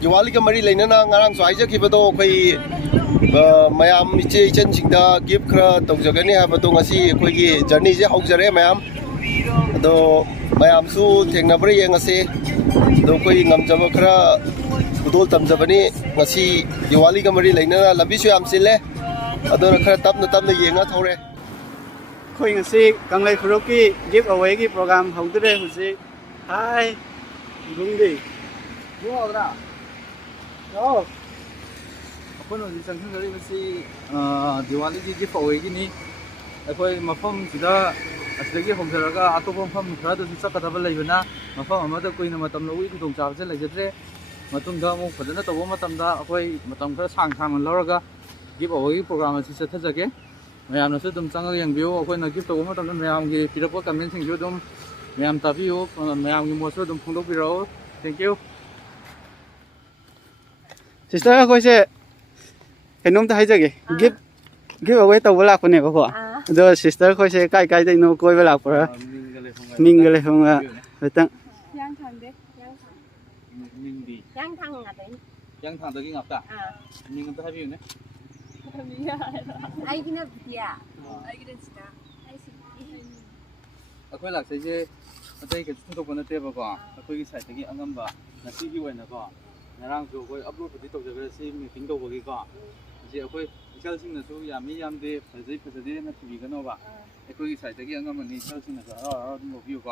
Diwali ka mari lainana ngarang so haijakibado akhoi mayam iche ichenchingda gift khara tawjagani habado ngasi akhoi journey je haujare mayam ado mayam su thengnabra yengase do akhoi ngamjaba khara budol tamjabani ngasi Diwali ka mari lainana lambi su yam sile ado khara tapna yenga thore khoi ngasi kanglai furoki give away ki program haudre husi hi gungdi 뭐하더라? oh ꯑꯩꯈꯣꯏꯅ ꯍꯧꯖꯤꯛ ꯆꯪꯁꯤꯟꯖꯔꯤꯕꯁꯤ ꯗꯤꯋꯥꯂꯤꯒꯤ ꯒꯤꯐ ꯑꯋꯦꯒꯤꯅꯤ ꯑꯩꯈꯣꯏ ꯃꯐꯝꯁꯤꯗ ꯑꯁꯤꯗꯒꯤ ꯍꯧꯖꯔꯒ ꯑꯇꯣꯞꯄ ꯃꯐꯝ ꯈꯔꯗꯁꯨ ꯆꯠꯀꯗꯕ ꯂꯩꯕꯅ ꯃꯐꯝ ꯑꯃꯗ ꯀꯨꯏꯅ ꯃꯇꯝ ꯂꯧꯕꯒꯤ ꯈꯨꯗꯣꯡꯆꯥꯕꯁꯦ ꯂꯩꯖꯗ꯭ꯔꯦ ꯃꯇꯨꯡꯗ ꯑꯃꯨꯛ ꯐꯖꯅ ꯇꯧꯕ ꯃꯇꯝꯗ ꯑꯩꯈꯣꯏ ꯃꯇꯝ ꯈꯔ ꯁꯥꯡꯅ ꯂꯧꯔꯒ ꯒꯤꯐ ꯑꯋꯦꯒꯤ ꯄ꯭ꯔꯣꯒ꯭ꯔꯥꯝ ꯑꯁꯤ ꯆꯠꯊꯖꯒꯦ ꯃꯌꯥꯝꯅꯁꯨ ꯑꯗꯨꯝ ꯆꯪꯉꯒ ꯌꯦꯡꯕꯤꯌꯨ ꯑꯩꯈꯣꯏꯅ ꯒꯤꯐ ꯇꯧꯕ ꯃꯇꯝꯗ ꯃꯌꯥꯝꯒꯤ ꯄꯤꯔꯛꯄ ꯀꯃꯦꯟꯁꯤꯡꯁꯨ ꯑꯗꯨꯝ ꯃꯌꯥꯝ ꯇꯥꯕꯤꯌꯨ ꯃꯌꯥꯝꯒꯤ ꯃꯣꯠꯁꯨ ꯑꯗꯨꯝ ꯐꯣꯡꯗꯣꯛꯄꯤꯔꯛꯎ thank you sister khoi se kenom ta haijage give away tawba lakpane ba ko do sister khoi se kai kai dai no koi ba lakpara mingale honga betang yang thang ꯃꯤꯡꯗꯤ ngate ꯌꯥꯡꯊꯥꯡꯗꯒꯤ ꯉꯥꯛꯇ ꯃꯤꯡ ꯑꯝꯇ ꯍꯥꯏꯕꯤꯌꯨꯅꯦ aigina biya aigina sita ꯑꯩꯈꯣꯏ ꯂꯥꯛꯆꯩꯁꯦ ꯑꯇꯩ ꯀꯩꯁꯨ ꯊꯣꯏꯗꯣꯛꯄ ꯅꯠꯇꯦꯕꯀꯣ ꯑꯩꯈꯣꯏꯒꯤ ꯁꯥꯏꯠꯇꯒꯤ ꯑꯉꯝꯕ ꯉꯁꯤꯒꯤ ꯑꯣꯏꯅꯀꯣ ꯉꯔꯥꯡꯁꯨ ꯑꯩꯈꯣꯏ ꯑꯞꯂꯣꯗꯄꯨꯗꯤ ꯇꯧꯖꯈ꯭ꯔꯦ ꯁꯤ ꯃꯤꯇꯤꯡ ꯇꯧꯕꯒꯤꯀꯣ ꯃꯁꯤ ꯑꯩꯈꯣꯏ ꯏꯆꯜꯁꯤꯡꯅꯁꯨ ꯌꯥꯝꯃꯤ ꯌꯥꯝꯗꯦ ꯐꯖꯩ ꯐꯖꯗꯦꯅ ꯊꯤꯕꯤꯒꯅꯣꯕ ꯑꯩꯈꯣꯏꯒꯤ ꯁꯥꯏꯠꯇꯒꯤ ꯑꯉꯝꯕꯅꯤ ꯏꯆꯜꯁꯤꯡꯅꯁꯨ ꯍꯔꯥꯎ ꯍꯔꯥꯎ ꯑꯗꯨꯝ ꯂꯧꯕꯤꯌꯨꯀꯣ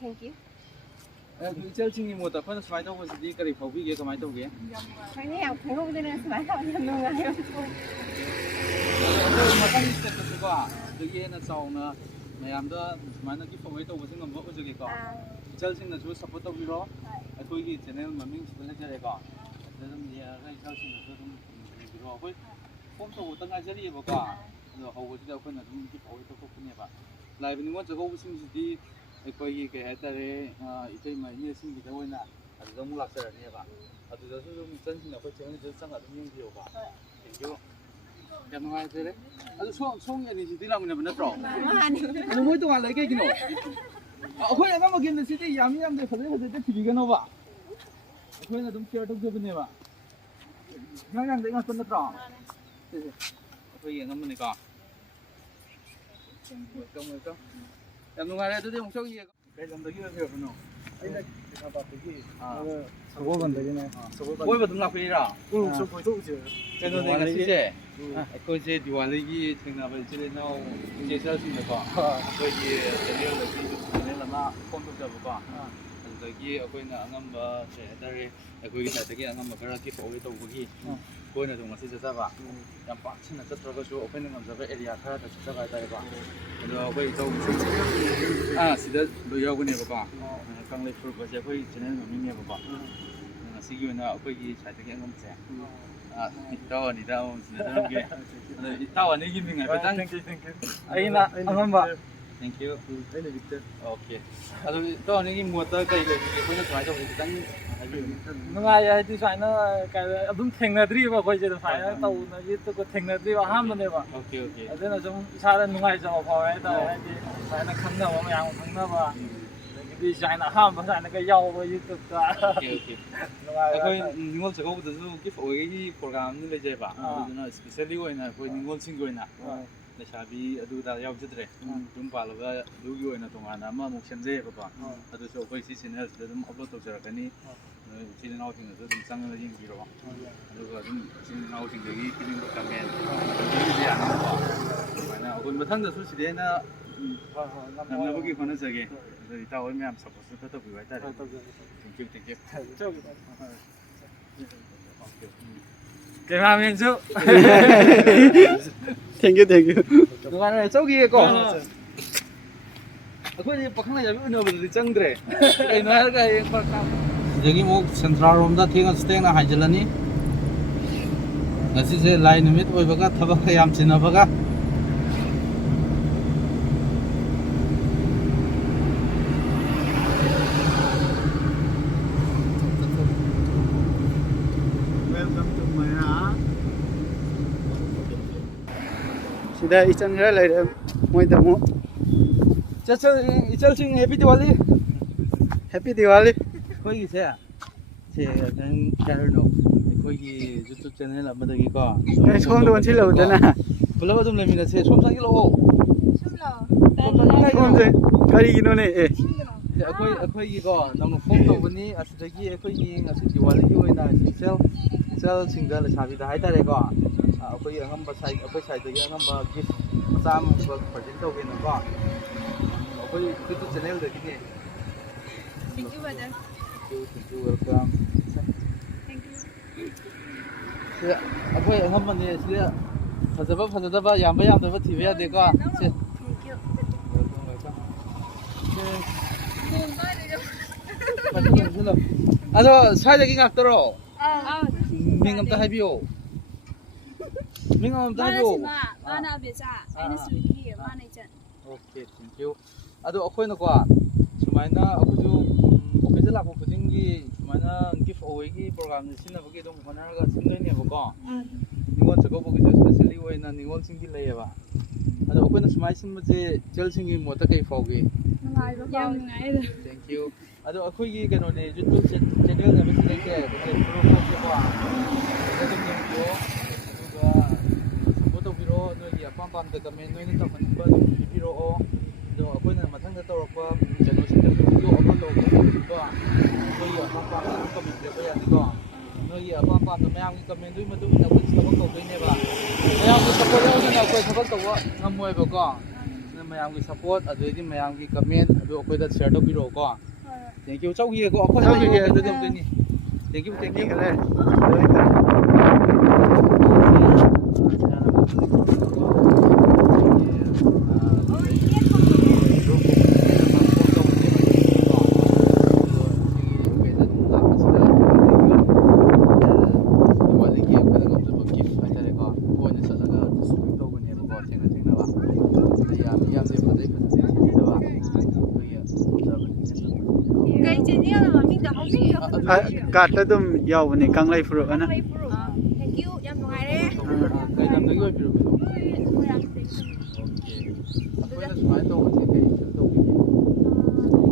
thank you 이철칭이 뭐 답변을 많이 하고 있으니 그래 보기게 그만 또 게. khani yang khongdena smile yang nungayo 마찬가지 스텝도 여기에는 싸우나 매암도 많은 게 포웨이 또 무슨 거 먹고 저기가. 이철칭은 주 서포트 비로 거기 채널 만명 시도해 저래가. 그래서 얘가 이철칭은 좀 비로 하고 폼도 어떤 가지리 해볼까. 그래서 하고 지다 그는 좀 포웨이 또 뽑네 봐. 라이브는 거 저거 무슨 짓이 ꯑꯩꯈꯣꯏꯒꯤ ꯀꯩ ꯍꯥꯏꯇꯥꯔꯦ ꯏꯇꯩꯃ ꯏꯅꯦꯁꯤꯡꯒꯤꯗ ꯑꯣꯏꯅ ꯑꯗꯨꯗ ꯑꯃꯨꯛ ꯂꯥꯛꯆꯔꯅꯦꯕ ꯑꯗꯨꯗꯁꯨ ꯑꯗꯨꯝ ꯏꯆꯟꯁꯤꯡꯅ ꯑꯩꯈꯣꯏ ꯆꯦꯅꯦꯜꯗꯨ ꯆꯪꯉꯒ ꯑꯗꯨꯝ ꯌꯦꯡꯕꯤꯌꯨꯀꯣ ꯊꯦꯡꯛ ꯌꯨ ꯌꯥꯝ ꯅꯨꯡꯉꯥꯏꯖꯔꯦ ꯑꯗꯨ ꯁꯣꯝꯒꯤ ꯑꯅꯤꯁꯤꯗꯤ ꯂꯥꯛꯃꯤꯟꯅꯕ ꯅꯠꯇ꯭ꯔꯣ ꯑꯗꯨ ꯃꯣꯏ ꯇꯣꯉꯥꯟ ꯂꯩ ꯀꯩꯒꯤꯅꯣ ꯑꯩꯈꯣꯏ ꯑꯉꯝꯕ ꯒꯦꯝꯗ ꯁꯤꯗꯤ ꯌꯥꯝꯗꯦ ꯐꯖꯗꯦ ꯊꯤꯕꯤꯒꯅꯣꯕ ꯑꯩꯈꯣꯏꯅ ꯑꯗꯨꯝ ꯀꯦꯌꯔ ꯇꯧꯖꯕꯅꯦꯕ ꯉꯥꯡꯗꯩ ꯉꯥꯛꯇ ꯅꯠꯇ꯭ꯔꯣ ꯑꯩꯈꯣꯏꯒꯤ ꯑꯉꯝꯕꯅꯤꯀꯣ ꯋꯦꯜꯀꯝ ꯌꯥꯝ ꯅꯨꯡꯉꯥꯏꯔꯦ ꯑꯗꯨꯗꯤ ꯑꯃꯨꯛ ꯆꯠꯈꯤꯒꯦ ꯀꯩ ꯂꯝꯗꯒꯤ ꯑꯣꯏꯕꯤꯔꯕꯅꯣ aina kapatiki sagobandagine ꯀꯣꯏꯕ ꯑꯗꯨꯝ ꯂꯥꯛꯄꯤꯔꯥ so koi to je ꯀꯩꯅꯣꯅꯦ ꯉꯁꯤꯁꯦ ꯑꯩꯈꯣꯏꯁꯦ ꯗꯤꯋꯥꯂꯤꯒꯤ ꯊꯦꯡꯅꯕ ꯏꯆꯤꯜ ꯏꯅꯥꯎ ꯏꯆꯦꯆꯜꯁꯤꯡꯗꯀꯣ ꯑꯩꯈꯣꯏꯒꯤ ꯆꯦꯅꯦꯜꯗꯒꯤ ꯆꯦꯅꯦꯜ ꯑꯃ ꯐꯣꯟ ꯇꯧꯖꯕꯀꯣ ꯑꯗꯨꯗꯒꯤ ꯑꯩꯈꯣꯏꯅ ꯑꯉꯝꯕ ꯀꯩ ꯍꯥꯏꯇꯥꯔꯦ ꯑꯩꯈꯣꯏꯒꯤ ꯁꯥꯏꯠꯇꯒꯤ ꯑꯉꯝꯕ ꯈꯔ ꯒꯤꯐ ꯑꯋꯦ ꯇꯧꯕꯒꯤ ꯑꯩꯈꯣꯏꯅ ꯑꯗꯨꯝ ꯉꯁꯤ ꯆꯠꯆꯕ ꯌꯥꯝ ꯄꯥꯛ ꯁꯟꯅ ꯆꯠꯇ꯭ꯔꯒꯁꯨ ꯑꯩꯈꯣꯏꯅ ꯉꯝꯖꯕ ꯑꯦꯔꯤꯌꯥ ꯈꯔꯗ ꯆꯠꯆꯕ ꯍꯥꯏꯇꯥꯔꯦꯀꯣ ꯑꯗꯣ ꯑꯩꯈꯣꯏ ꯏꯇꯧꯁꯤꯡ ꯁꯤꯗ ꯂꯣꯏ ꯌꯥꯎꯒꯅꯦꯕꯀꯣ ꯀꯪꯂꯩ ꯐꯨꯔꯛꯄꯁꯦ ꯑꯩꯈꯣꯏ ꯆꯦꯅꯦꯜ ꯃꯃꯤꯡꯅꯦꯕꯀꯣ ꯉꯁꯤꯒꯤ ꯑꯣꯏꯅ ꯑꯩꯈꯣꯏꯒꯤ ꯁꯥꯏꯠꯇꯒꯤ ꯑꯉꯝꯕꯁꯦ ꯏꯇꯥꯎ ꯑꯅꯤꯗ ꯑꯃꯃꯝꯁꯤꯗ ꯊꯝꯒꯦ ꯑꯗꯣ ꯏꯇꯥꯎ ꯑꯅꯤꯒꯤ ꯃꯤꯡ ꯍꯥꯏꯐꯦꯠꯇꯪ aina angamba thank you okay ꯑꯗꯨ ꯏꯇꯥꯎ ꯑꯅꯤꯒꯤ ꯃꯣꯠꯇ ꯀꯩ ꯂꯩꯒꯦ ꯑꯩꯈꯣꯏꯅ ꯀꯃꯥꯏꯅ ꯇꯧꯕꯁꯦ ꯈꯤꯇꯪ ꯍꯥꯏꯕꯤꯌꯨ ꯅꯨꯡꯉꯥꯏ ꯍꯥꯏꯗꯤ ꯁꯨꯃꯥꯏꯅ ꯑꯗꯨꯝ ꯊꯦꯡꯅꯗ꯭ꯔꯤꯕ ꯑꯩꯈꯣꯏꯁꯦ ꯁꯨꯃꯥꯏꯅ ꯇꯧꯅ ꯌꯨꯇꯨꯕꯀ ꯊꯦꯡꯅꯗ꯭ꯔꯤꯕ ꯑꯍꯥꯟꯕꯅꯦꯕ ꯑꯣꯀꯦ ꯑꯗꯨꯅ ꯁꯨꯝ ꯏꯁꯥꯗ ꯅꯨꯡꯉꯥꯏꯖꯕ ꯐꯥꯎꯋꯦ ꯍꯥꯏꯇꯥꯔꯦ ꯍꯥꯏꯗꯤ ꯁꯨꯃꯥꯏꯅ ꯈꯪꯅꯕ ꯃꯌꯥꯝ ꯈꯪꯅꯕ ꯑꯗꯒꯤꯗꯤ ꯁꯨꯃꯥꯏꯅ ꯑꯍꯥꯟꯕ ꯁꯨꯃꯥꯏꯅꯒ ꯌꯥꯎꯕ ꯌꯨꯇꯨꯕꯇ ꯑꯩꯈꯣꯏ ꯅꯤꯉꯣꯜ ꯆꯥꯛꯀꯧꯕꯗꯁꯨ ꯒꯤꯐ ꯑꯋꯦꯒꯤ ꯄ꯭ꯔꯣꯒ꯭ꯔꯥꯝ ꯑꯃ ꯂꯩꯖꯩꯕ ꯑꯗꯨꯗꯨꯅ ꯏꯁꯄꯦꯁꯦꯜꯂꯤ ꯑꯣꯏꯅ ꯑꯩꯈꯣꯏ ꯅꯤꯉꯣꯜꯁꯤꯡꯒꯤ ꯑꯣꯏꯅ ꯂꯩꯁꯥꯕꯤ ꯑꯗꯨꯗ ꯌꯥꯎꯖꯗ꯭ꯔꯦ ꯌꯨꯝ ꯄꯥꯜꯂꯒ ꯑꯗꯨꯒꯤ ꯑꯣꯏꯅ ꯇꯣꯉꯥꯟꯅ ꯑꯃꯃꯨꯛ ꯁꯦꯝꯖꯩꯌꯦꯕꯀꯣ ꯑꯗꯨꯁꯨ ꯑꯩꯈꯣꯏ ꯁꯤ ꯆꯦꯅꯦꯜꯁꯤꯗ ꯑꯗꯨꯝ ꯑꯞꯂꯣꯗ ꯇꯧꯖꯔꯛꯀꯅꯤ ꯏꯆꯤꯜ ꯏꯅꯥꯎꯁꯤꯡꯅꯁꯨ ꯑꯗꯨꯝ ꯆꯪꯉꯒ ꯌꯦꯡꯕꯤꯔꯣ ꯑꯗꯨꯒ ꯑꯗꯨꯝ ꯏꯆꯤꯜ ꯏꯅꯥꯎꯁꯤꯡꯗꯒꯤ ꯄꯤꯅꯤꯡꯕ ꯀꯃꯦꯟ ꯄꯤꯕꯤꯕ ꯌꯥꯅꯕꯀꯣ ꯑꯗꯨꯃꯥꯏꯅ ꯑꯩꯈꯣꯏ ꯃꯊꯪꯗꯁꯨ ꯁꯤꯗ ꯍꯦꯟꯅ ꯉꯝꯅꯕꯒꯤ ꯍꯣꯠꯅꯖꯒꯦ ꯑꯗꯨ ꯏꯇꯥꯎ ꯍꯣꯏ ꯃꯌꯥꯝ ꯁꯄꯣꯔꯠꯁꯨ ꯈꯔ ꯇꯧꯕꯤꯌꯨ ꯍꯥꯏꯇꯥꯔꯦ ꯊꯦꯡꯛ ꯌꯨ ꯀꯦꯃꯦꯔꯥꯃꯦꯟꯁꯨ thank you ꯅꯨꯡꯉꯥꯏꯅ ꯆꯧꯈꯤꯒꯦꯀꯣ ꯑꯩꯈꯣꯏꯗꯤ ꯄꯥꯈꯪ ꯂꯩꯁꯥꯕꯤ ꯎꯅꯕꯗꯨꯗꯤ ꯆꯪꯗ꯭ꯔꯦ ꯀꯩꯅꯣ ꯍꯥꯏꯔꯒ ꯍꯌꯦꯡ ꯁꯤꯗꯒꯤ ꯑꯃꯨꯛ ꯁꯦꯟꯗ꯭ꯔꯥꯔꯣꯝꯗ ꯊꯦꯡꯅ ꯍꯥꯏꯖꯤꯜꯂꯅꯤ ꯉꯁꯤꯁꯦ ꯂꯥꯏ ꯅꯨꯃꯤꯠ ꯑꯣꯏꯕꯒ ꯊꯕꯛ ꯌꯥꯝ ꯆꯤꯟꯅꯕꯒ sida ichal khara lai moi da mo 이철 칭 해피 디왈리. happy diwali 거기 세. 제 단 캐럴노. 거기 유튜브 채널 아마다기가. ai som don chi lo da na 불러봐 좀 내미나 세 솜상이로. som je kari gino ne e ꯑꯩꯈꯣꯏꯒꯤꯀꯣ ꯅꯪꯅ ꯐꯣꯟ ꯇꯧꯕꯅꯤ ꯑꯁꯤꯗꯒꯤ ꯑꯩꯈꯣꯏꯒꯤ ꯉꯁꯤ ꯗꯤꯋꯥꯂꯤꯒꯤ ꯑꯣꯏꯅ ꯁꯦꯜꯁꯤꯡꯗ ꯂꯩꯁꯥꯕꯤꯗ ꯍꯥꯏꯇꯥꯔꯦꯀꯣ ꯑꯩꯈꯣꯏꯒꯤ ꯑꯉꯝꯕ ꯁꯥꯏꯠ ꯑꯩꯈꯣꯏ ꯁꯥꯏꯠꯇꯒꯤ ꯑꯉꯝꯕ ꯒꯤꯐ ꯃꯆꯥ ꯑꯃꯈꯛ ꯄ꯭ꯔꯖꯦꯟꯠ ꯇꯧꯒꯦꯅꯀꯣ ꯑꯩꯈꯣꯏ YouTube ꯆꯦꯅꯦꯜꯗꯒꯤꯅꯦ Thank you, brother. Thank you, welcome. Thank you. ꯁꯤꯗ ꯑꯩꯈꯣꯏ ꯑꯉꯝꯕꯅꯦ ꯁꯤꯗ ꯐꯖꯕ ꯐꯖꯗꯕ ꯌꯥꯝꯕ ꯌꯥꯝꯗꯕ ꯊꯤꯕ ꯌꯥꯗꯦꯀꯣ ꯁꯤ Thank you. ꯑꯗꯣ ꯁ꯭ꯋꯥꯏꯗꯒꯤ ꯉꯥꯛꯇꯔꯣ Ah, ꯃꯤꯡ ꯑꯝꯇ ꯍꯥꯏꯕꯤꯌꯣ ꯃꯤꯡ ꯑꯝꯇ ꯍꯥꯏꯕꯤꯌꯣ mana Abisa, aina Suki, mana Ichan. 오케이, 땡큐. 아도 ꯑꯩꯈꯣꯏꯅꯀꯣ ꯁꯨꯃꯥꯏꯅ ꯑꯩꯈꯣꯏꯁꯨ ꯑꯣꯐꯤꯁꯇ ꯂꯥꯛꯄ ꯈꯨꯗꯤꯡꯒꯤ ꯁꯨꯃꯥꯏꯅ ꯒꯤꯐ ꯑꯋꯦꯒꯤ ꯄ꯭ꯔꯣꯒ꯭ꯔꯥꯝꯁꯦ ꯁꯤꯟꯅꯕꯒꯤ ꯑꯗꯨꯝ ꯍꯣꯠꯅꯔꯒ ꯁꯤꯟꯗꯣꯏꯅꯦꯕꯀꯣ ꯅꯤꯉꯣꯜ ꯆꯥꯛꯀꯧꯕꯒꯤꯁꯨ ꯁ꯭ꯄꯦꯁꯦꯜꯂꯤ ꯑꯣꯏꯅ ꯅꯤꯉꯣꯜꯁꯤꯡꯒꯤ ꯂꯩꯌꯦꯕ ꯑꯗꯣ ꯑꯩꯈꯣꯏꯅ ꯁꯨꯃꯥꯏꯅ ꯁꯤꯟꯕꯁꯦ ꯏꯆꯜꯁꯤꯡꯒꯤ ꯃꯣꯠꯇ ꯀꯩ ꯐꯥꯎꯒꯦ Yam ngai. ꯊꯦꯡꯛꯌꯨ ꯑꯗꯣ ꯑꯩꯈꯣꯏꯒꯤ ꯀꯩꯅꯣꯅꯦ ꯌꯨꯇ꯭ꯌꯨꯕ ꯆꯦꯅꯦꯜ ꯑꯃ ꯁꯤꯗꯩꯁꯦ ꯄ꯭ꯔꯣꯒ꯭ꯔꯥꯝꯁꯦꯀꯣ ꯑꯗꯨꯝ ꯌꯦꯡꯕꯤꯌꯣ ꯑꯗꯨꯒ ꯁꯞꯄꯣꯔꯠ ꯇꯧꯕꯤꯔꯛꯑꯣ ꯅꯣꯏꯒꯤ ꯑꯄꯥꯝ ꯄꯥꯝꯗ ꯀꯃꯦꯟ ꯅꯣꯏꯅ ꯇꯧꯍꯟꯅꯤꯡꯕ ꯑꯗꯨꯝ ꯄꯤꯕꯤꯔꯛꯑꯣ ꯑꯗꯣ ꯑꯩꯈꯣꯏꯅ ꯃꯊꯪꯗ ꯇꯧꯔꯛꯄ ꯀꯩꯅꯣꯁꯤꯡꯗꯁꯨ ꯚꯤꯗꯤꯑꯣ ꯑꯞꯂꯣꯗ ꯇꯧꯕ ꯃꯇꯝꯗꯀꯣ ꯅꯣꯏꯒꯤ ꯑꯄꯥꯝ ꯄꯥꯝꯗ ꯑꯗꯨꯝ ꯀꯃꯦꯟ ꯄꯤꯔꯛꯄ ꯌꯥꯅꯤꯀꯣ ꯅꯣꯏꯒꯤ ꯑꯄꯥꯝ ꯄꯥꯝꯗ ꯃꯌꯥꯝꯒꯤ ꯀꯃꯦꯟꯗꯨꯒꯤ ꯃꯇꯨꯡ ꯏꯟꯅ ꯑꯩꯈꯣꯏ ꯊꯕꯛ ꯇꯧꯗꯣꯏꯅꯦꯕ ꯃꯌꯥꯝꯒꯤ ꯁꯞꯄꯣꯔꯠ ꯌꯥꯎꯗꯅ ꯑꯩꯈꯣꯏ ꯊꯕꯛ ꯇꯧꯕ ꯉꯝꯃꯣꯏꯕꯀꯣ ꯃꯌꯥꯝꯒꯤ ꯁꯞꯄꯣꯔꯠ ꯑꯗꯩꯗꯤ ꯃꯌꯥꯝꯒꯤ ꯀꯃꯦꯟ ꯑꯗꯨ ꯑꯩꯈꯣꯏꯗ ꯁꯤꯌꯔ ꯇꯧꯕꯤꯔꯛꯑꯣꯀꯣ ꯊꯦꯡꯛꯌꯨ ꯆꯧꯈꯤꯒꯦꯀꯣ ꯑꯩꯈꯣꯏ ꯑꯗꯨꯗꯤ ꯑꯝꯇꯅꯤ ꯊꯦꯡꯛꯌꯨ ꯊꯦꯡꯛꯌꯨ Kai channel na mami da mami da. card ta dum yaw bane kanglai furu ana Thank you. Yam ngai re. ꯀꯩ ꯂꯝꯗꯒꯤ ꯑꯣꯏꯕꯤꯔꯕꯅꯣ ꯑꯩꯈꯣꯏꯅ ꯁꯨꯃꯥꯏꯅ ꯇꯧꯕꯁꯦ ꯀꯩ ꯇꯧꯕꯤꯒꯦ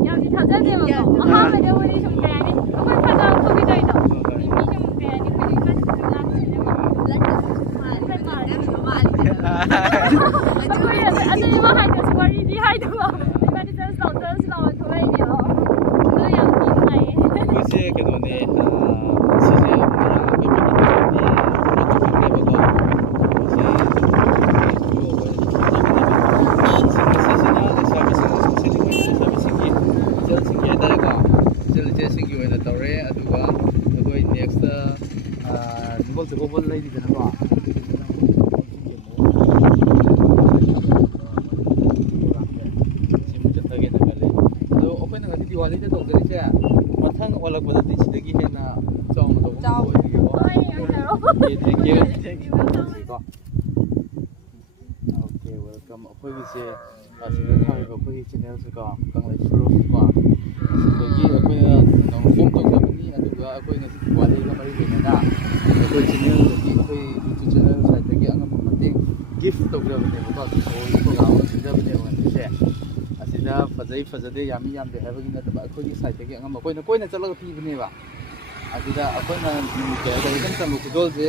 Yang di saja deh bang, aha ada wali sumber ini, aku saja aku gitu itu, ini sumber ini berikan dengan aku ya ada yang mahal tu sebab ini hai tu bang, dengan itu selalu tu lagi loh, tu yang ini. 이것이 그동안에 시제 디왈리데 ꯇꯧꯖꯔꯤꯁꯦ ꯃꯊꯪ ꯑꯣꯜꯂꯛꯄꯗꯗꯤ ꯁꯤꯗꯒꯤ ꯍꯦꯟꯅ ꯆꯥꯎꯅ ꯇꯧꯕ ꯑꯣꯏꯖꯒꯦꯀꯣ 오케이 웰컴 ꯑꯩꯈꯣꯏꯒꯤꯁꯦ ꯑꯁꯤꯗ ꯊꯥꯔꯤꯕ ꯑꯩꯈꯣꯏꯒꯤ ꯆꯦꯅꯦꯜꯁꯦꯀꯣ ꯀꯪꯂꯩ ꯐꯨꯔꯨꯞꯀꯣ ꯑꯁꯤꯗꯒꯤ ꯑꯩꯈꯣꯏꯅ ꯐꯣꯝ ꯇꯧꯖꯕꯅꯤ ꯑꯗꯨꯒ ꯑꯩꯈꯣꯏ ꯉꯁꯤ ꯗꯤꯋꯥꯂꯤꯒ ꯃꯔꯤ ꯂꯩꯅꯅ ꯑꯩꯈꯣꯏ ꯆꯦꯅꯦꯜꯗꯒꯤ ꯑꯩꯈꯣꯏ ꯌꯨꯇ꯭ꯌꯨꯕ ꯆꯦꯅꯦꯜ ꯁꯥꯏꯠꯇꯒꯤ ꯑꯉꯝꯕ ꯃꯇꯦꯡ ꯒꯤꯐ ꯇꯧꯖꯕꯅꯦꯕꯀꯣ ꯄ꯭ꯔꯣꯒ꯭ꯔꯥꯝ ꯑꯃ ꯁꯤꯟꯖꯕꯅꯦꯕ ꯉꯁꯤꯁꯦ ꯑꯁꯤꯗ ꯐꯖꯩ ꯐꯖꯗꯦ ꯌꯥꯝꯃꯤ ꯌꯥꯝꯗꯦ ꯍꯥꯏꯕꯒꯤ ꯅꯠꯇꯕ ꯑꯩꯈꯣꯏꯒꯤ ꯁꯥꯏꯠꯇꯒꯤ ꯑꯉꯝꯕ ꯑꯩꯈꯣꯏꯅ ꯀꯣꯏꯅ ꯆꯠꯂꯒ ꯄꯤꯕꯅꯦꯕ ꯑꯗꯨꯗ ꯑꯩꯈꯣꯏꯅ ꯀꯔꯤꯒꯨꯝꯕ ꯆꯟꯕ ꯈꯨꯗꯣꯜꯁꯦ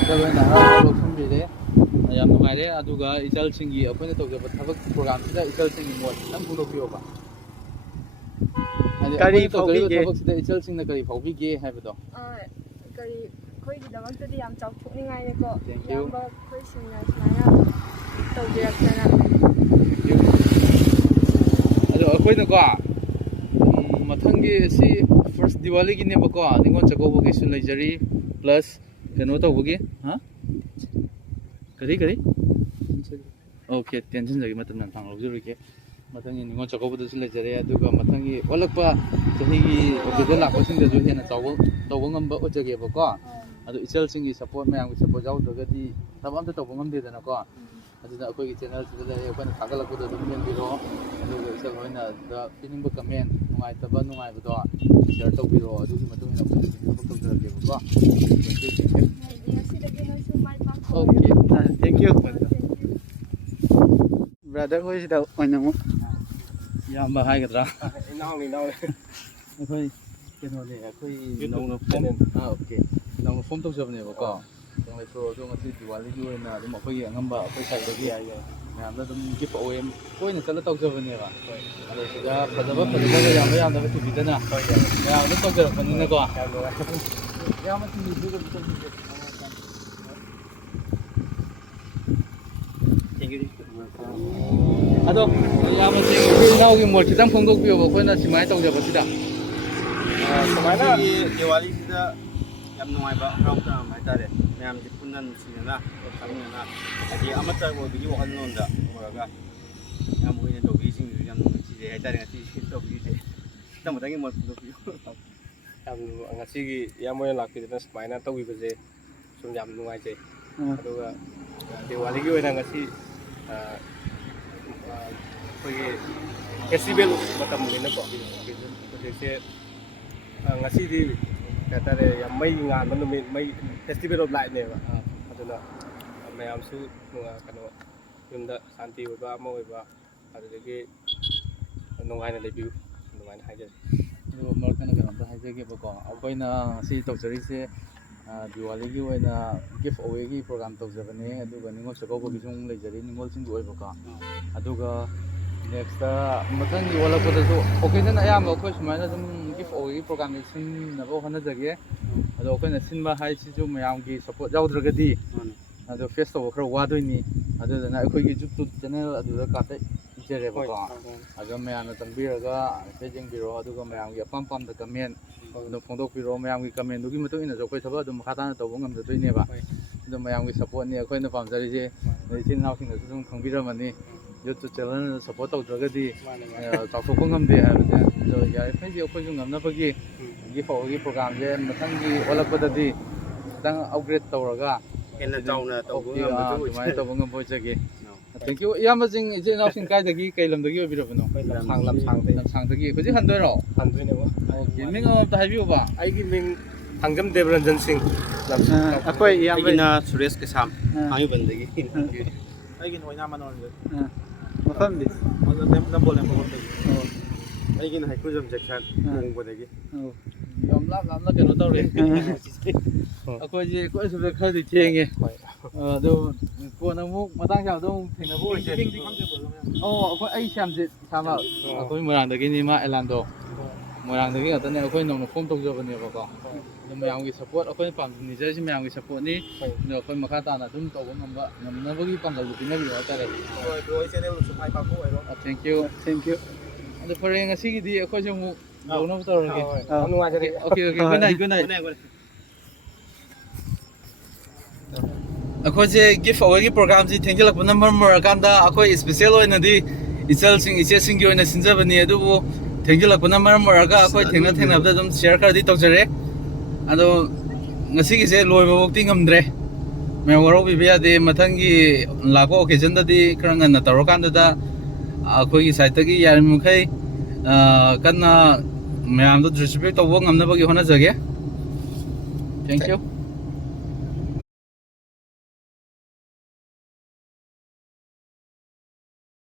ꯏꯆꯜ ꯑꯣꯏꯅ ꯍꯔꯥꯎ ꯂꯧꯁꯤꯟꯕꯤꯔꯦ ꯌꯥꯝ ꯅꯨꯡꯉꯥꯏꯔꯦ ꯑꯗꯨꯒ ꯏꯆꯜꯁꯤꯡꯒꯤ ꯑꯩꯈꯣꯏꯅ ꯇꯧꯖꯕ ꯊꯕꯛ ꯄ꯭ꯔꯣꯒ꯭ꯔꯥꯝꯁꯤꯗ ꯏꯆꯜꯁꯤꯡꯒꯤ ꯃꯣꯠ ꯈꯤꯇꯪ ꯐꯣꯡꯗꯣꯛꯄꯤꯌꯣꯕ ꯍꯥꯏꯗꯤ ꯑꯩꯈꯣꯏꯅ ꯇꯧꯖꯔꯤꯕ ꯊꯕꯛꯁꯤꯗ ꯏꯆꯜꯁꯤꯡꯅ ꯀꯔꯤ ꯐꯥꯎꯕꯤꯒꯦ ꯍꯥꯏꯕꯗꯣ Kari ꯑꯩꯈꯣꯏꯒꯤꯗꯃꯛꯇꯗꯤ ꯌꯥꯝ ꯆꯥꯎꯊꯣꯛꯅꯤꯡꯉꯥꯏꯅꯦꯀꯣ Thank you. ꯌꯥꯝꯕ ꯑꯩꯈꯣꯏꯁꯤꯡꯅ ꯁꯨꯃꯥꯏꯅ ꯇꯧꯕꯤꯔꯛꯇꯅ ꯑꯗꯣ ꯑꯩꯈꯣꯏꯅꯀꯣ ꯃꯊꯪꯒꯤ ꯁꯤ ꯐꯥꯔꯁ ꯗꯤꯋꯥꯂꯤꯒꯤꯅꯦꯕꯀꯣ ꯅꯤꯉꯣꯜ ꯆꯥꯛꯀꯧꯕꯒꯤꯁꯨ ꯂꯩꯖꯔꯤ ꯄ꯭ꯂꯁ ꯀꯩꯅꯣ ꯇꯧꯕꯒꯤ ꯀꯔꯤ ꯑꯣꯀꯦ ꯇꯦꯟꯁꯟꯖꯒꯤ ꯃꯇꯝ ꯌꯥꯝ ꯁꯥꯡ ꯂꯧꯖꯔꯨꯒꯦ ꯃꯊꯪꯒꯤ ꯅꯤꯉꯣꯜ ꯆꯥꯛꯀꯧꯕꯗꯁꯨ ꯂꯩꯖꯔꯦ ꯑꯗꯨꯒ ꯃꯊꯪꯒꯤ ꯑꯣꯜꯂꯛꯄ ꯆꯍꯤꯒꯤ ꯑꯣꯐꯤꯁꯇ ꯂꯥꯛꯄꯁꯤꯡꯗꯁꯨ ꯍꯦꯟꯅ ꯆꯥꯎꯕ ꯇꯧꯕ ꯉꯝꯕ ꯑꯣꯏꯖꯒꯦꯕꯀꯣ ꯑꯗꯣ ꯏꯆꯜꯁꯤꯡꯒꯤ ꯁꯞꯄꯣꯔꯠ ꯃꯌꯥꯝꯒꯤ ꯁꯞꯄꯣꯔꯠ ꯌꯥꯎꯗ꯭ꯔꯒꯗꯤ ꯊꯕꯛ ꯑꯝꯇ ꯇꯧꯕ ꯉꯝꯗꯦꯗꯅꯀꯣ ꯑꯗꯨꯅ ꯑꯩꯈꯣꯏꯒꯤ ꯆꯦꯅꯦꯜꯁꯤꯗ ꯂꯩꯔꯦ ꯑꯩꯈꯣꯏꯅ ꯊꯥꯒꯠꯂꯛꯄꯗꯣ ꯑꯗꯨꯝ ꯌꯦꯡꯕꯤꯔꯛꯑꯣ ꯑꯗꯨꯒ ꯏꯆꯜ ꯍꯣꯏꯅ ꯑꯗꯨꯗ ꯄꯤꯅꯤꯡꯕ ꯀꯃꯦꯟ ꯅꯨꯡꯉꯥꯏꯇꯕ ꯅꯨꯡꯉꯥꯏꯕꯗꯣ ꯁꯤꯌꯔ ꯇꯧꯕꯤꯔꯛꯑꯣ ꯑꯗꯨꯒꯤ ꯃꯇꯨꯡ ꯏꯟꯅ ꯑꯩꯈꯣꯏꯅ ꯊꯕꯛ ꯇꯧꯖꯔꯛꯀꯦꯕꯀꯣ ꯉꯁꯤꯗꯒꯤ ꯅꯣꯏꯁꯨ ꯃꯥꯏ ꯄꯥꯛꯊꯣꯛꯑꯣ ꯑꯣꯀꯦ thank you ꯕ꯭ꯔꯗꯔ ꯈꯣꯏꯁꯤꯗ ꯑꯣꯏꯅ ꯑꯃꯨꯛ ꯏꯌꯥꯝꯕ ꯍꯥꯏꯒꯗ꯭ꯔꯥ ꯏꯅꯥꯎꯅꯤ ꯏꯅꯥꯎꯅꯤ ꯑꯩꯈꯣꯏ ꯀꯩꯅꯣꯅꯦ ꯑꯩꯈꯣꯏ ꯅꯧꯅ ꯐꯣꯝ ꯑꯣꯀꯦ ꯅꯧꯅ ꯐꯣꯝ ꯇꯧꯖꯕꯅꯦꯕꯀꯣ ꯀꯪꯂꯩꯄ꯭ꯔꯧ ꯑꯗꯣ ꯉꯁꯤ ꯗꯤꯋꯥꯂꯤꯒꯤ ꯑꯣꯏꯅ ꯑꯗꯨꯝ ꯑꯩꯈꯣꯏꯒꯤ ꯑꯉꯝꯕ ꯑꯩꯈꯣꯏ ꯁꯥꯏꯗꯒꯤ ꯃꯌꯥꯝꯗ ꯑꯗꯨꯝ ꯒꯤꯐ ꯑꯋꯦ ꯇꯣꯏꯅ ꯆꯠꯂ ꯇꯧꯖꯕꯅꯦꯕ ꯑꯗꯣ ꯁꯤꯗ ꯐꯖꯕ ꯌꯥꯝꯕ ꯌꯥꯝꯗꯕ ꯊꯤꯕꯤꯗꯅ ꯃꯌꯥꯝ ꯑꯗꯨꯝ ꯇꯧꯖꯔꯛꯄꯅꯤꯅꯀꯣ ꯌꯥꯝꯅ ꯊꯤꯕꯤꯗꯨꯒ ꯑꯗꯣ ꯌꯥꯝꯅꯁꯤ ꯑꯩꯈꯣꯏ ꯏꯅꯥꯎꯒꯤ ꯃꯣꯠ ꯈꯤꯇꯪ ꯐꯣꯡꯗꯣꯛꯄꯤꯌꯣꯕ ꯑꯩꯈꯣꯏꯅ ꯁꯨꯃꯥꯏꯅ ꯇꯧꯖꯕꯁꯤꯗ ꯁꯨꯃꯥꯏꯅ ꯗꯤꯋꯥꯂꯤꯁꯤꯗ ꯌꯥꯝ ꯅꯨꯡꯉꯥꯏꯕ ꯍꯔꯥꯎ ꯇꯌꯥꯝꯕ ꯍꯥꯏꯇꯥꯔꯦ ꯃꯌꯥꯝꯁꯦ ꯄꯨꯟꯅ ꯅꯨꯡꯁꯤꯅꯅ ꯆꯥꯃꯤꯟꯅꯅ ꯍꯥꯏꯗꯤ ꯑꯃꯠꯇ ꯑꯣꯏꯕꯒꯤ ꯋꯥꯈꯜꯂꯣꯟꯗ ꯑꯣꯏꯔꯒ ꯌꯥꯝ ꯑꯣꯏꯅ ꯇꯧꯕꯤꯔꯤꯁꯤꯡꯗꯨꯁꯨ ꯌꯥꯝ ꯅꯨꯡꯁꯤꯖꯩ ꯍꯥꯏꯇꯥꯔꯦ ꯉꯁꯤ ꯇꯧꯕꯤꯔꯤꯁꯦ ꯃꯊꯪꯒꯤ ꯃꯣꯠ ꯐꯣꯡꯗꯣꯛꯄꯤꯌꯨ ꯌꯥꯝ ꯉꯁꯤꯒꯤ ꯏꯌꯥꯝꯕ ꯑꯣꯏꯅ ꯂꯥꯛꯄꯤꯗꯅ ꯁꯨꯃꯥꯏꯅ ꯇꯧꯕꯤꯕꯁꯦ ꯁꯨꯝ ꯌꯥꯝ ꯅꯨꯡꯉꯥꯏꯖꯩ ꯑꯗꯨꯒ ꯗꯤꯋꯥꯂꯤꯒꯤ ꯑꯣꯏꯅ ꯉꯁꯤ ꯑꯩꯈꯣꯏꯒꯤ ꯐꯦꯁꯇꯤꯚꯦꯜ ꯃꯇꯝꯅꯤꯅꯀꯣ ꯍꯧꯖꯤꯛꯁꯦ ꯉꯁꯤꯗꯤ ꯀꯩ ꯍꯥꯏꯇꯥꯔꯦ ꯌꯥꯝ ꯃꯩ ꯉꯥꯟꯕ ꯅꯨꯃꯤꯠ ꯃꯩ ꯐꯦꯁꯇꯤꯚꯦꯜ ꯑꯣꯐ ꯂꯥꯏꯠꯅꯦꯕ ꯑꯗꯨꯅ ꯃꯌꯥꯝꯁꯨ ꯀꯩꯅꯣ ꯌꯨꯝꯗ ꯁꯥꯟꯇꯤ ꯑꯣꯏꯕ ꯑꯃ ꯑꯣꯏꯕ ꯑꯗꯨꯗꯒꯤ ꯅꯨꯡꯉꯥꯏꯅ ꯂꯩꯕꯤꯌꯨ ꯑꯗꯨꯃꯥꯏꯅ ꯍꯥꯏꯖꯔꯤ ꯑꯗꯨꯒ ꯃꯔꯛꯇꯅ ꯀꯩꯅꯣꯝꯇ ꯍꯥꯏꯖꯒꯦꯕꯀꯣ ꯑꯩꯈꯣꯏꯅ ꯉꯁꯤ ꯇꯧꯖꯔꯤꯁꯦ ꯗꯤꯋꯥꯂꯤꯒꯤ ꯑꯣꯏꯅ ꯒꯤꯐ ꯑꯋꯦꯒꯤ ꯄ꯭ꯔꯣꯒ꯭ꯔꯥꯝ ꯇꯧꯖꯕꯅꯦ ꯑꯗꯨꯒ ꯅꯤꯉꯣꯜ ꯆꯥꯛꯀꯧꯕꯒꯤꯁꯨ ꯑꯃꯨꯛ ꯂꯩꯖꯔꯤ ꯅꯤꯉꯣꯜꯁꯤꯡꯒꯤ ꯑꯣꯏꯕꯀꯣ ꯑꯗꯨꯒ ꯅꯦꯛꯁꯇ ꯃꯊꯪꯒꯤ ꯑꯣꯜꯂꯛꯄꯗꯁꯨ ꯑꯣꯀꯦꯖꯟ ꯑꯌꯥꯝꯕ ꯑꯩꯈꯣꯏ ꯁꯨꯃꯥꯏꯅ ꯑꯗꯨꯝ ꯒꯤꯐ ꯑꯋꯦꯒꯤ ꯄ꯭ꯔꯣꯒ꯭ꯔꯥꯝꯁꯦ ꯁꯤꯟꯅꯕ ꯍꯣꯠꯅꯖꯒꯦ ꯑꯗꯣ ꯑꯩꯈꯣꯏꯅ ꯁꯤꯟꯕ ꯍꯥꯏꯁꯤꯁꯨ ꯃꯌꯥꯝꯒꯤ ꯁꯄꯣꯔꯠ ꯌꯥꯎꯗ꯭ꯔꯒꯗꯤ ꯑꯗꯣ ꯐꯦꯁ ꯇꯧꯕ ꯈꯔ ꯋꯥꯗꯣꯏꯅꯤ ꯑꯗꯨꯗꯨꯅ ꯑꯩꯈꯣꯏꯒꯤ ꯌꯨꯇꯨꯕ ꯆꯦꯅꯦꯜ ꯑꯗꯨꯗ ꯀꯥꯞꯊ ꯏꯖꯔꯦꯕꯀꯣ ꯑꯗꯣ ꯃꯌꯥꯝꯅ ꯆꯪꯕꯤꯔꯒ ꯍꯥꯏꯐꯦꯠ ꯌꯦꯡꯕꯤꯔꯛꯑꯣ ꯑꯗꯨꯒ ꯃꯌꯥꯝꯒꯤ ꯑꯄꯥꯝ ꯄꯥꯝꯗ ꯀꯃꯦꯟ ꯑꯗꯨꯝ ꯐꯣꯡꯗꯣꯛꯄꯤꯔꯛꯑꯣ ꯃꯌꯥꯝꯒꯤ ꯀꯃꯦꯟꯗꯨꯒꯤ ꯃꯇꯨꯡ ꯏꯟꯅꯁꯨ ꯑꯩꯈꯣꯏ ꯊꯕꯛ ꯑꯗꯨꯝ ꯃꯈꯥ ꯇꯥꯅ ꯇꯧꯕ ꯉꯝꯖꯗꯣꯏꯅꯦꯕ ꯑꯗꯣ ꯃꯌꯥꯝꯒꯤ ꯁꯄꯣꯔꯠꯅꯤ ꯑꯩꯈꯣꯏꯅ ꯄꯥꯝꯖꯔꯤꯁꯦ ꯏꯆꯤꯜ ꯏꯅꯥꯎꯁꯤꯡꯅꯁꯨ ꯑꯗꯨꯝ ꯈꯪꯕꯤꯔꯝꯃꯅꯤ ꯌꯨꯇꯨꯕ ꯆꯦꯅꯦꯜꯅ ꯁꯄꯣꯔꯠ ꯇꯧꯗ꯭ꯔꯒꯗꯤ ꯆꯥꯎꯊꯣꯛꯄ ꯉꯝꯗꯦ ꯍꯥꯏꯕꯁꯦ ꯑꯗꯣ ꯌꯥꯔꯤꯈꯩꯗꯤ ꯑꯩꯈꯣꯏꯁꯨ ꯉꯝꯅꯕꯒꯤ ꯒꯤꯐ ꯑꯋꯦꯒꯤ ꯄ꯭ꯔꯣꯒ꯭ꯔꯥꯝꯁꯦ ꯃꯊꯪꯒꯤ ꯑꯣꯜꯂꯛꯄꯗꯗꯤ ꯈꯤꯇꯪ ꯑꯞꯒ꯭ꯔꯦꯗ ꯇꯧꯔꯒ ꯍꯦꯟꯅ ꯆꯥꯎꯅ ꯇꯧꯕ ꯑꯗꯨꯃꯥꯏꯅ ꯇꯧꯕ ꯉꯝꯕ ꯑꯣꯏꯖꯒꯦ ꯊꯦꯡꯛ ꯌꯨ ꯏꯌꯥꯝꯕꯁꯤꯡ ꯏꯆꯤꯜ ꯏꯅꯥꯎꯁꯤꯡ ꯀꯥꯏꯗꯒꯤ ꯀꯩ ꯂꯝꯗꯒꯤ ꯑꯣꯏꯕꯤꯔꯕꯅꯣ ꯂꯝꯁꯥꯡꯗꯒꯤ ꯍꯧꯖꯤꯛ ꯍꯟꯗꯣꯏꯔꯣ ꯍꯟꯗꯣꯏꯅꯦꯕ ꯑꯣꯀꯦ ꯃꯤꯡ ꯑꯃꯇ ꯍꯥꯏꯕꯤꯌꯨꯕ ꯑꯩꯒꯤ ꯃꯤꯡ ꯊꯥꯡꯖꯝ ꯗꯦꯕꯔꯟꯖꯟ ꯁꯤꯡ ꯑꯩꯈꯣꯏ ꯏꯌꯥꯝꯕ ꯑꯩꯒꯤꯅ ꯁꯨꯔꯦꯁ ꯀꯩꯁꯥꯝ ꯊꯥꯡꯃꯩꯕꯟꯗꯒꯤ ꯑꯩꯒꯤꯅ ꯑꯣꯏꯅꯥꯝ ꯃꯅꯣꯟꯖꯩ ꯃꯐꯝꯗꯤ ꯅꯝꯕꯣꯜ ꯂꯦꯝꯕꯒꯣꯟꯗꯒꯤ ꯑꯩꯒꯤꯅ ꯍꯩꯀ꯭ꯔꯨꯖꯝ ꯖꯦꯛꯁꯟ ꯍꯣꯡꯕꯗꯒꯤ ꯌꯥꯝ ꯂꯥꯞꯅ ꯀꯩꯅꯣ ꯇꯧꯔꯦ ꯑꯩꯈꯣꯏꯁꯦ ꯑꯩꯈꯣꯏ ꯁꯤꯗ ꯈꯔꯗꯤ ꯊꯦꯡꯉꯦ ꯑꯗꯨ ꯀꯣꯟꯅ ꯑꯃꯨꯛ ꯃꯇꯥꯡ ꯆꯥꯕꯗ ꯑꯃꯨꯛ ꯊꯦꯡꯅꯕ ꯑꯣꯏꯁꯦ ꯑꯩꯈꯣꯏ ꯑꯩ ꯁ꯭ꯌꯥꯝꯖꯤꯠ ꯏꯁꯥꯃꯛ ꯑꯩꯈꯣꯏ ꯃꯣꯏꯔꯥꯡꯗꯒꯤꯅꯤ ꯃꯥ ꯑꯦꯂꯥꯟꯗꯣ ꯃꯣꯏꯔꯥꯡꯗꯒꯤ ꯉꯥꯛꯇꯅꯦ ꯑꯩꯈꯣꯏ ꯅꯧꯅ ꯐꯣꯝ ꯇꯧꯖꯕꯅꯦꯕꯀꯣ ꯑꯗꯨ ꯃꯌꯥꯝꯒꯤ ꯁꯄꯣꯔꯠ ꯑꯩꯈꯣꯏꯅ ꯄꯥꯝꯅꯤꯖꯔꯤꯁꯤ ꯃꯌꯥꯝꯒꯤ ꯁꯄꯣꯔꯠꯅꯤ ꯑꯗꯣ ꯑꯩꯈꯣꯏ ꯃꯈꯥ ꯇꯥꯅ ꯑꯗꯨꯝ ꯇꯧꯕ ꯉꯝꯅꯕꯒꯤ ꯄꯥꯡꯒꯜꯗꯨ ꯄꯤꯅꯕꯤꯌꯨ ꯍꯥꯏꯇꯥꯔꯦ ꯊꯦꯡꯛ ꯌꯨ ꯑꯗꯣ ꯐꯔꯦ ꯉꯁꯤꯒꯤꯗꯤ ꯑꯩꯈꯣꯏꯁꯨ ꯑꯃꯨꯛ ꯌꯧꯅꯕ ꯇꯧꯔꯒꯦ ꯅꯨꯡꯉꯥꯏꯖꯔꯦ ꯑꯣꯀꯦ ꯒꯨꯗ ꯅꯥꯏꯠ ꯑꯩꯈꯣꯏꯁꯦ ꯒꯤꯐ ꯑꯋꯦꯒꯤ ꯄ꯭ꯔꯣꯒ꯭ꯔꯥꯝꯁꯤ ꯊꯦꯡꯖꯤꯜꯂꯛꯄꯅ ꯃꯔꯝ ꯑꯣꯏꯔꯀꯥꯟꯗ ꯑꯩꯈꯣꯏ ꯏꯁꯄꯤꯁꯦꯜ ꯑꯣꯏꯅꯗꯤ ꯏꯆꯜꯁꯤꯡ ꯏꯆꯦꯁꯤꯡꯒꯤ ꯑꯣꯏꯅ ꯁꯤꯟꯖꯕꯅꯤ ꯑꯗꯨꯕꯨ ꯊꯦꯡꯖꯤꯜꯂꯛꯄꯅ ꯃꯔꯝ ꯑꯣꯏꯔꯒ ꯑꯩꯈꯣꯏ ꯊꯦꯡꯅꯕꯗ ꯑꯗꯨꯝ ꯁꯤꯌꯔ ꯈꯔꯗꯤ ꯇꯧꯖꯔꯦ ꯑꯗꯣ ꯉꯁꯤꯒꯤꯁꯦ ꯂꯣꯏꯕꯐꯥꯎꯗꯤ ꯉꯝꯗ꯭ꯔꯦ ꯃꯌꯥꯝ ꯋꯥꯔꯧꯕꯤꯕ ꯌꯥꯗꯦ ꯃꯊꯪꯒꯤ ꯂꯥꯛꯄ ꯑꯣꯀꯦꯖꯟꯗꯗꯤ ꯈꯔ ꯉꯟꯅ ꯇꯧꯔꯀꯥꯟꯗꯨꯗ ꯑꯩꯈꯣꯏꯒꯤ ꯁꯥꯏꯠꯇꯒꯤ ꯌꯥꯔꯤꯕꯃꯈꯩ ꯀꯟꯅ ꯃꯌꯥꯝꯗꯣ ꯗꯤꯁꯇ꯭ꯔꯤꯕ꯭ꯌꯨꯠ ꯇꯧꯕ ꯉꯝꯅꯕꯒꯤ ꯍꯣꯠꯅꯖꯒꯦ ꯊꯦꯡꯛ ꯌꯨ